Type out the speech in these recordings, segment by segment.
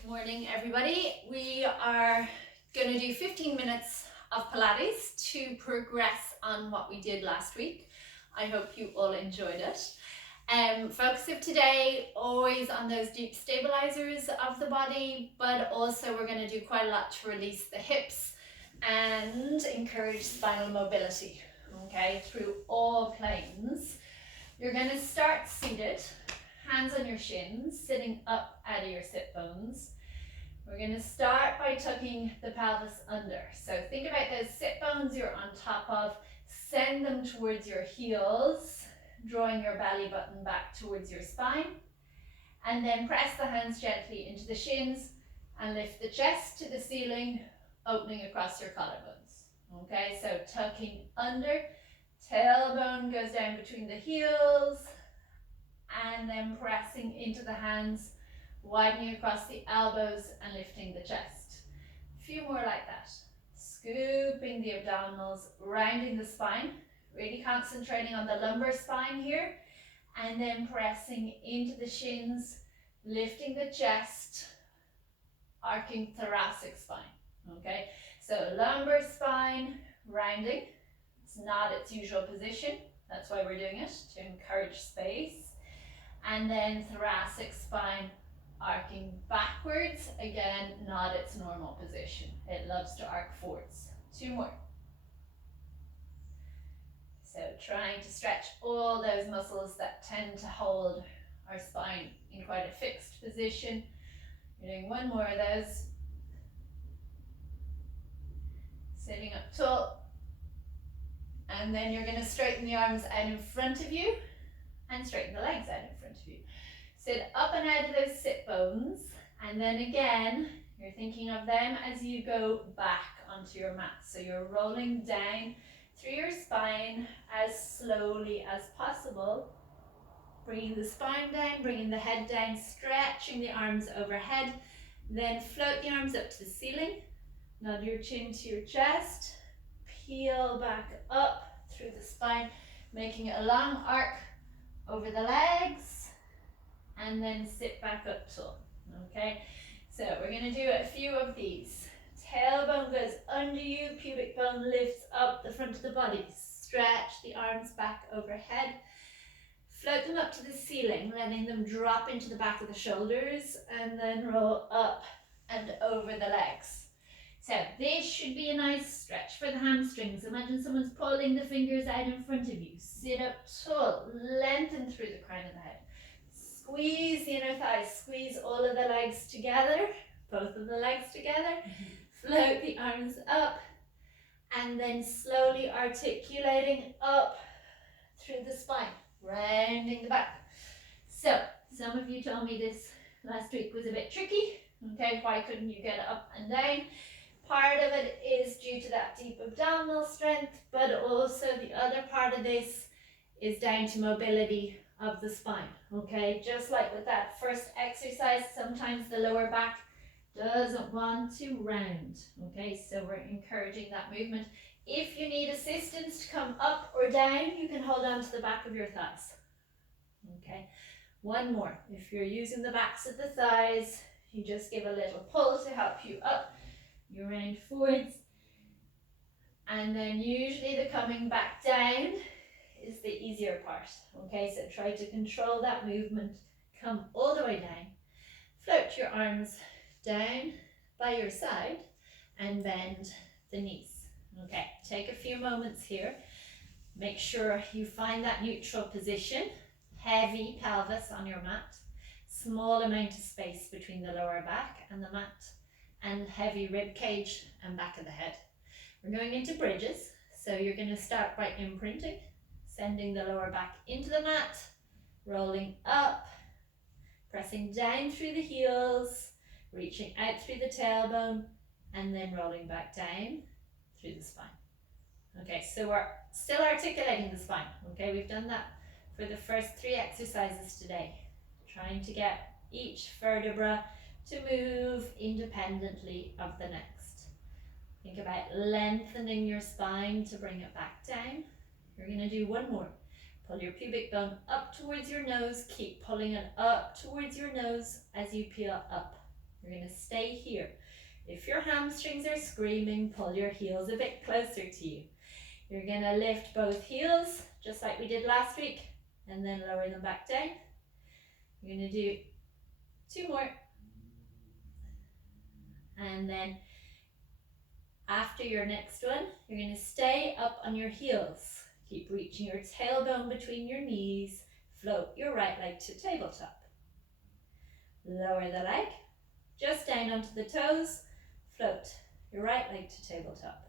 morning, everybody. We are going to do 15 minutes of Pilates to progress on what we did last week. I hope you all enjoyed it. Focus of today, always on those deep stabilizers of the body, but also we're going to do quite a lot to release the hips and encourage spinal mobility, okay, through all planes. You're going to start seated, hands on your shins, sitting up out of your sit bones. We're going to start by tucking the pelvis under. So think about those sit bones you're on top of, send them towards your heels, drawing your belly button back towards your spine, and then press the hands gently into the shins and lift the chest to the ceiling, opening across your collarbones. Okay, so tucking under, tailbone goes down between the heels, and then pressing into the hands, widening across the elbows and lifting the chest. A few more like that. Scooping the abdominals, rounding the spine, really concentrating on the lumbar spine here, and then pressing into the shins, lifting the chest, arcing thoracic spine. Okay, so lumbar spine, rounding. It's not its usual position. That's why we're doing it, to encourage space. And then thoracic spine arcing backwards, again, not its normal position. It loves to arc forwards. Two more. So trying to stretch all those muscles that tend to hold our spine in quite a fixed position. You're doing one more of those. Sitting up tall. And then you're going to straighten the arms out in front of you and straighten the legs out in front of you. Sit up and out of those sit bones, and then again, you're thinking of them as you go back onto your mat. So you're rolling down through your spine as slowly as possible, bringing the spine down, bringing the head down, stretching the arms overhead, then float the arms up to the ceiling, nod your chin to your chest, peel back up through the spine, making a long arc over the legs, and then sit back up tall. Okay, so we're going to do a few of these. Tailbone goes under you, pubic bone lifts up the front of the body. Stretch the arms back overhead. Float them up to the ceiling, letting them drop into the back of the shoulders, and then roll up and over the legs. So this should be a nice stretch for the hamstrings. Imagine someone's pulling the fingers out in front of you. Sit up tall, lengthen through the crown of the head. Squeeze the inner thighs, squeeze all of the legs together, both of the legs together. Float the arms up, and then slowly articulating up through the spine, rounding the back. So, some of you told me this last week was a bit tricky. Okay, why couldn't you get up and down? Part of it is due to that deep abdominal strength, but also the other part of this is down to mobility of the spine. Okay, just like with that first exercise, sometimes the lower back doesn't want to round. Okay, so we're encouraging that movement. If you need assistance to come up or down, you can hold on to the back of your thighs. Okay, one more. If you're using the backs of the thighs, you just give a little pull to help you up. You round forwards, and then usually the coming back down is the easier part. Okay, so try to control that movement. Come all the way down. Float your arms down by your side and bend the knees. Okay, take a few moments here. Make sure you find that neutral position. Heavy pelvis on your mat. Small amount of space between the lower back and the mat, and heavy rib cage and back of the head. We're going into bridges, so you're going to start by imprinting, sending the lower back into the mat, rolling up, pressing down through the heels, reaching out through the tailbone, and then rolling back down through the spine. Okay, so we're still articulating the spine. Okay, we've done that for the first 3 exercises today, trying to get each vertebra to move independently of the next. Think about lengthening your spine to bring it back down. You're going to do one more. Pull your pubic bone up towards your nose. Keep pulling it up towards your nose as you peel up. You're going to stay here. If your hamstrings are screaming, pull your heels a bit closer to you. You're going to lift both heels, just like we did last week, and then lower them back down. You're going to do 2 more. And then after your next one, you're going to stay up on your heels. Keep reaching your tailbone between your knees. Float your right leg to tabletop. Lower the leg, just down onto the toes. Float your right leg to tabletop.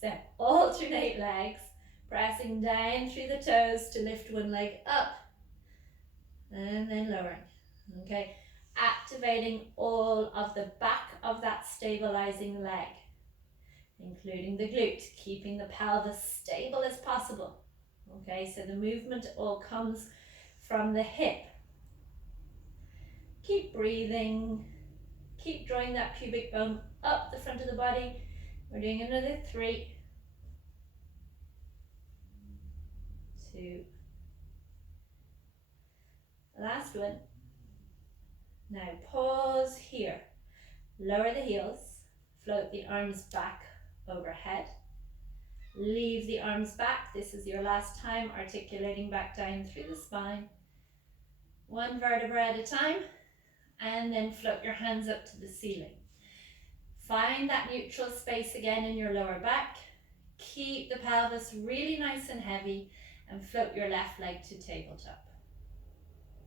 So alternate legs, pressing down through the toes to lift one leg up and then lowering. Okay, activating all of the back of that stabilizing leg, including the glute, keeping the pelvis stable as possible. Okay, so the movement all comes from the hip. Keep breathing, keep drawing that pubic bone up the front of the body. We're doing another 3, 2, last one. Now pause here, lower the heels, float the arms back overhead, leave the arms back. This is your last time articulating back down through the spine. 1 vertebra at a time, and then float your hands up to the ceiling. Find that neutral space again in your lower back. Keep the pelvis really nice and heavy and float your left leg to tabletop.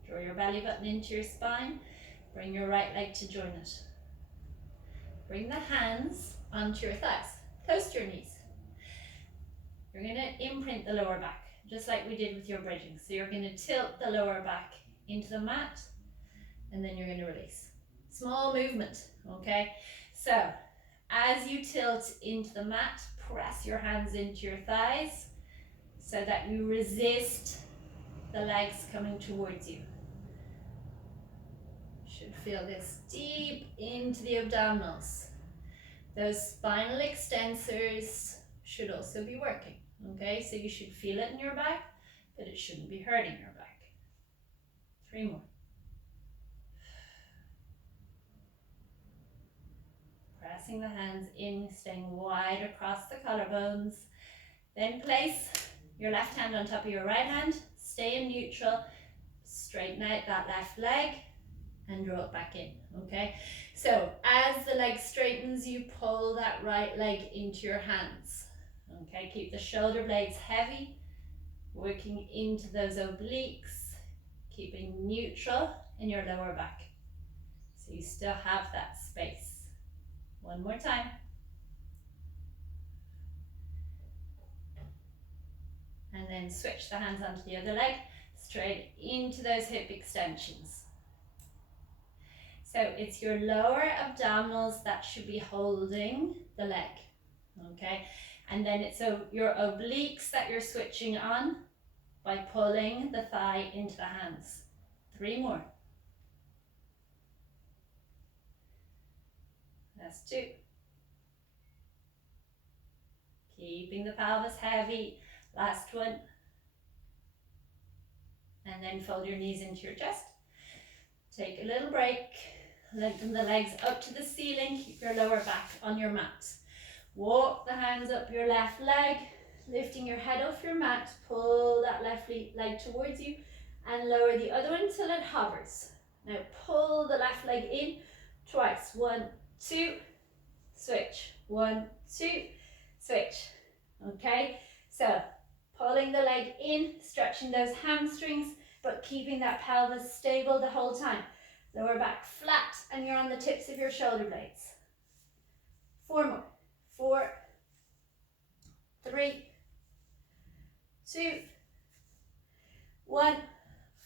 Draw your belly button into your spine. Bring your right leg to join it. Bring the hands onto your thighs, close to your knees. You're going to imprint the lower back, just like we did with your bridging. So you're going to tilt the lower back into the mat, and then you're going to release. Small movement, okay? So as you tilt into the mat, press your hands into your thighs so that you resist the legs coming towards you. Should feel this deep into the abdominals. Those spinal extensors should also be working, okay? So you should feel it in your back, but it shouldn't be hurting your back. 3 more. Pressing the hands in, staying wide across the collarbones. Then place your left hand on top of your right hand. Stay in neutral. Straighten out that left leg and draw it back in, okay? So as the leg straightens, you pull that right leg into your hands, okay? Keep the shoulder blades heavy, working into those obliques, keeping neutral in your lower back. So you still have that space. 1 more time. And then switch the hands onto the other leg, straight into those hip extensions. So it's your lower abdominals that should be holding the leg, okay? And then it's your obliques that you're switching on by pulling the thigh into the hands. 3 more. That's 2. Keeping the pelvis heavy. Last one. And then fold your knees into your chest. Take a little break. Lengthen the legs up to the ceiling. Keep your lower back on your mat. Walk the hands up your left leg, lifting your head off your mat. Pull that left leg towards you and lower the other one till it hovers. Now pull the left leg in twice. 1, 2, switch. 1, 2, switch. Okay, so pulling the leg in, stretching those hamstrings, but keeping that pelvis stable the whole time. Lower back flat and you're on the tips of your shoulder blades. 4 more. 4, 3, 2, 1.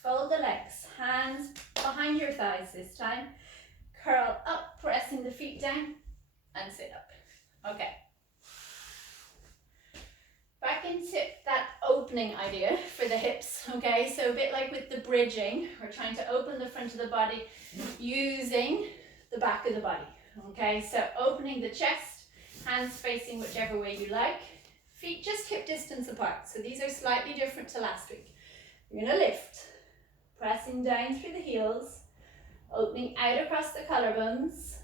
Fold the legs, hands behind your thighs this time. Curl up, pressing the feet down and sit up. Okay. Back into that opening idea for the hips, okay? So a bit like with the bridging, we're trying to open the front of the body using the back of the body, okay? So opening the chest, hands facing whichever way you like, feet just hip distance apart. So these are slightly different to last week. You're gonna lift, pressing down through the heels, Opening out across the collarbones,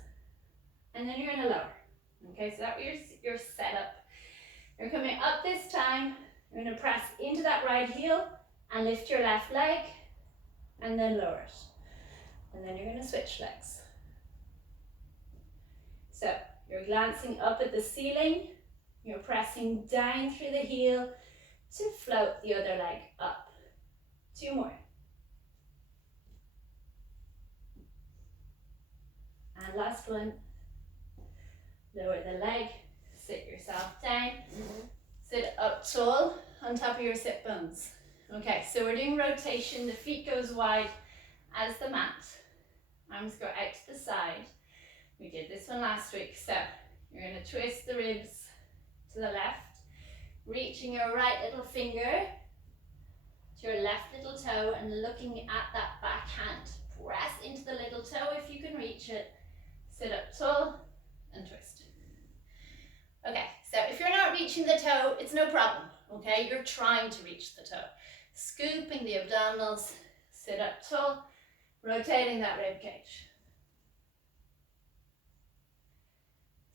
and then you're going to lower. Okay, so that's your setup. You're coming up this time, you're going to press into that right heel and lift your left leg, and then lower it. And then you're going to switch legs. So you're glancing up at the ceiling, you're pressing down through the heel to float the other leg up. 2 more. And last one. Lower the leg, sit yourself down, sit up tall on top of your sit bones. Okay, so we're doing rotation. The feet go as wide as the mat. Arms go out to the side. We did this one last week. So you're going to twist the ribs to the left, reaching your right little finger to your left little toe and looking at that back hand. Press into the little toe if you can reach it. Sit up tall and twist. Okay, so if you're not reaching the toe, it's no problem, okay? You're trying to reach the toe. Scooping the abdominals, sit up tall, rotating that rib cage.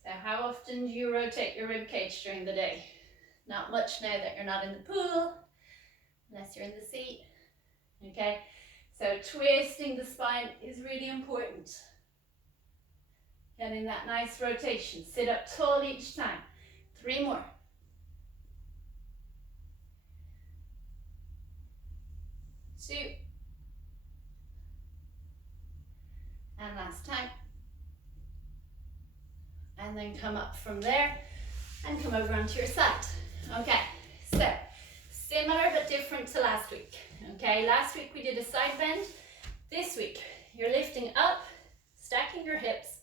So how often do you rotate your rib cage during the day? Not much now that you're not in the pool, unless you're in the seat, okay? So twisting the spine is really important. Getting that nice rotation. Sit up tall each time. 3 more. 2. And last time. And then come up from there and come over onto your side. Okay, so similar but different to last week. Okay, last week we did a side bend. This week you're lifting up, stacking your hips,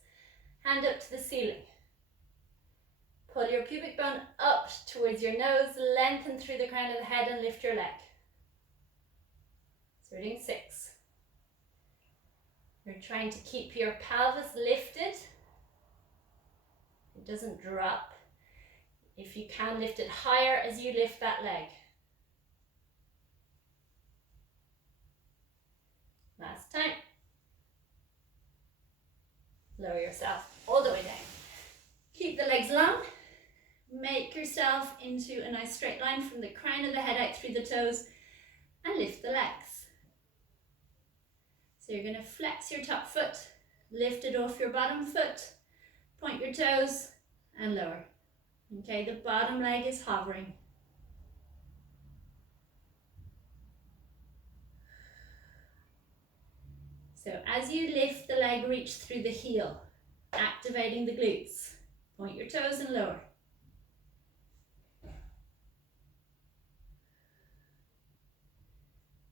hand up to the ceiling. Pull your pubic bone up towards your nose, lengthen through the crown of the head and lift your leg. So we're doing 6. You're trying to keep your pelvis lifted. It doesn't drop. If you can, lift it higher as you lift that leg. Last time. Lower yourself all the way down. Keep the legs long. Make yourself into a nice straight line from the crown of the head out through the toes and lift the legs. So you're going to flex your top foot, lift it off your bottom foot, point your toes and lower. Okay, the bottom leg is hovering. So as you lift the leg, reach through the heel, activating the glutes. Point your toes and lower.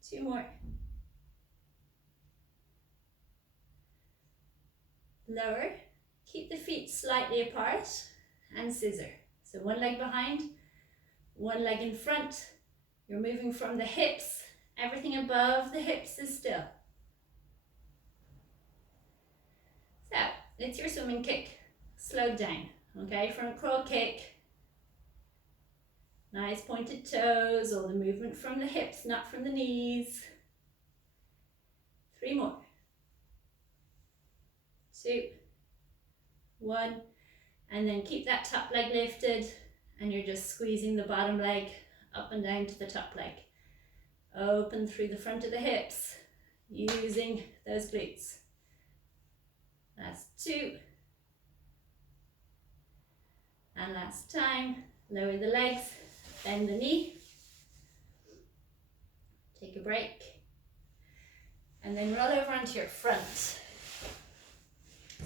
2 more. Lower. Keep the feet slightly apart and scissor. So one leg behind, one leg in front. You're moving from the hips. Everything above the hips is still. So it's your swimming kick, slowed down. Okay, front crawl kick. Nice pointed toes, all the movement from the hips, not from the knees. 3 more. 2, 1, and then keep that top leg lifted and you're just squeezing the bottom leg up and down to the top leg. Open through the front of the hips, using those glutes. That's 2. And last time, lower the legs, bend the knee, take a break, and then roll over onto your front.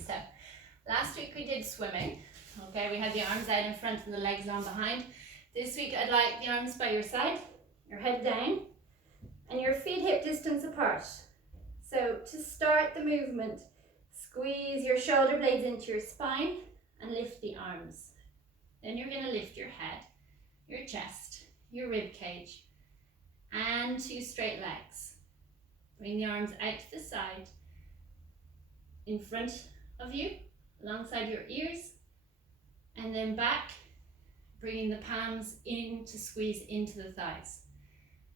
So, last week we did swimming, okay, we had the arms out in front and the legs on behind. This week I'd like the arms by your side, your head down, and your feet hip distance apart. So, to start the movement, squeeze your shoulder blades into your spine and lift the arms. Then you're going to lift your head, your chest, your rib cage, and 2 straight legs. Bring the arms out to the side, in front of you, alongside your ears, and then back, bringing the palms in to squeeze into the thighs.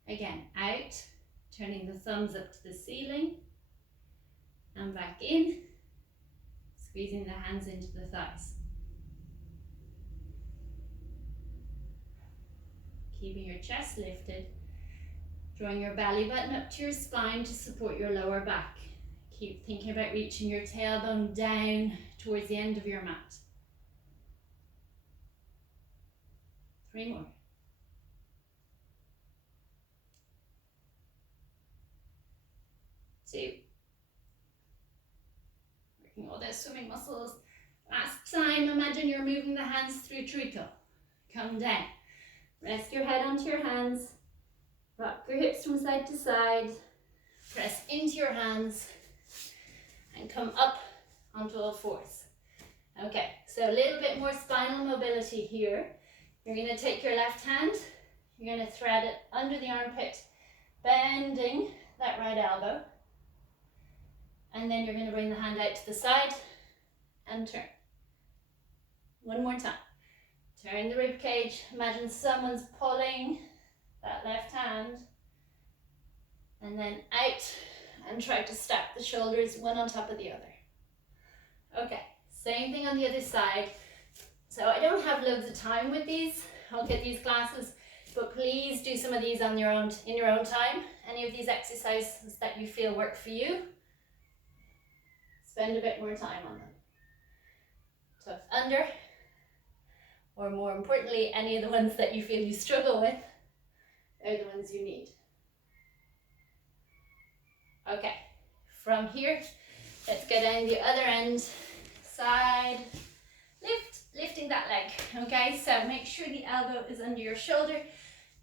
Again, out, turning the thumbs up to the ceiling, and come back in, squeezing the hands into the thighs. Keeping your chest lifted, drawing your belly button up to your spine to support your lower back. Keep thinking about reaching your tailbone down towards the end of your mat. 3 more. 2. Working all those swimming muscles. Last time, imagine you're moving the hands through treacle. Come down. Rest your head onto your hands. Rock your hips from side to side. Press into your hands and come up onto all fours. Okay, so a little bit more spinal mobility here. You're going to take your left hand, you're going to thread it under the armpit, bending that right elbow. And then you're going to bring the hand out to the side and turn. One more time. Turn the rib cage. Imagine someone's pulling that left hand. And then out and try to stack the shoulders one on top of the other. Okay, same thing on the other side. So I don't have loads of time with these. I'll get these classes, but please do some of these on your own, in your own time. Any of these exercises that you feel work for you, spend a bit more time on them. Tuck under, or more importantly, any of the ones that you feel you struggle with, are the ones you need. Okay, from here, let's go down the other end, side, lifting that leg. Okay, so make sure the elbow is under your shoulder,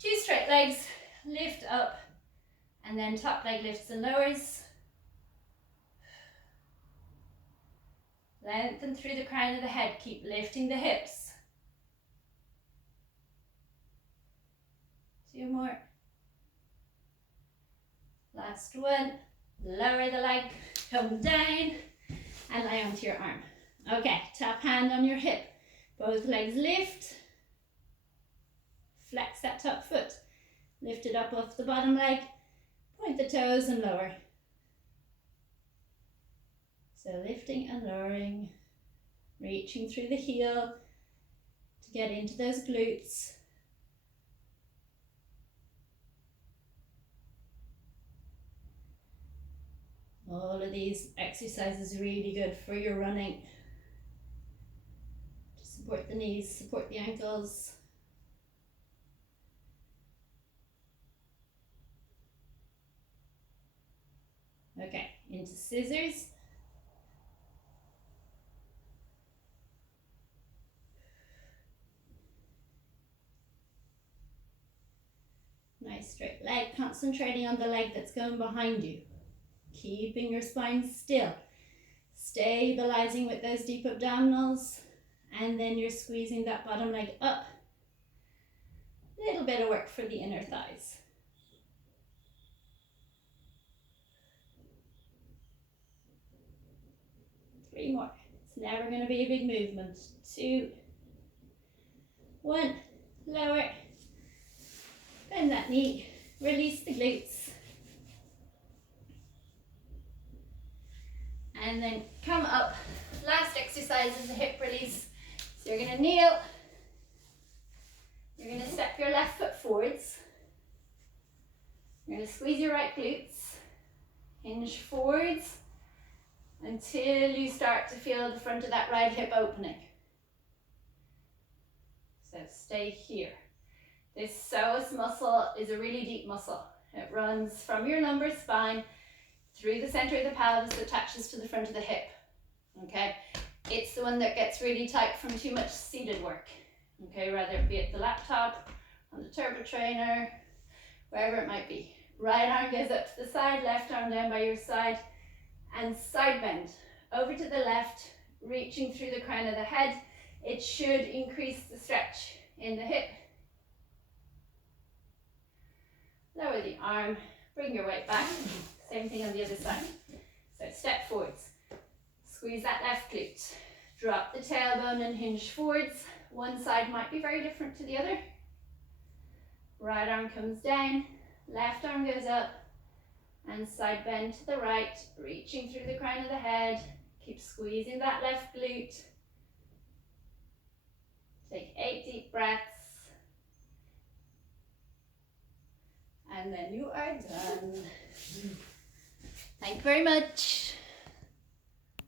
2 straight legs, lift up, and then top leg lifts and lowers. Lengthen through the crown of the head, keep lifting the hips. 2 more. Last one. Lower the leg, come down, and lie onto your arm. Okay, top hand on your hip. Both legs lift. Flex that top foot. Lift it up off the bottom leg. Point the toes and lower. So lifting and lowering, reaching through the heel to get into those glutes. All of these exercises are really good for your running. To support the knees, support the ankles. Okay, into scissors. Nice straight leg, concentrating on the leg that's going behind you. Keeping your spine still. Stabilizing with those deep abdominals. And then you're squeezing that bottom leg up. Little bit of work for the inner thighs. Three more. It's never going to be a big movement. 2, 1, lower. Bend that knee, release the glutes. And then come up. Last exercise is a hip release. So you're going to kneel. You're going to step your left foot forwards. You're going to squeeze your right glutes. Hinge forwards until you start to feel the front of that right hip opening. So stay here. This psoas muscle is a really deep muscle. It runs from your lumbar spine through the center of the pelvis, attaches to the front of the hip. Okay, it's the one that gets really tight from too much seated work. Okay, whether it be at the laptop, on the turbo trainer, wherever it might be. Right arm goes up to the side, left arm down by your side, and side bend over to the left, reaching through the crown of the head. It should increase the stretch in the hip. Lower the arm, bring your weight back. Same thing on the other side. So step forwards. Squeeze that left glute. Drop the tailbone and hinge forwards. One side might be very different to the other. Right arm comes down, left arm goes up, And side bend to the right, reaching through the crown of the head. Keep squeezing that left glute. Take 8 deep breaths. And then you are done. Thank you very much.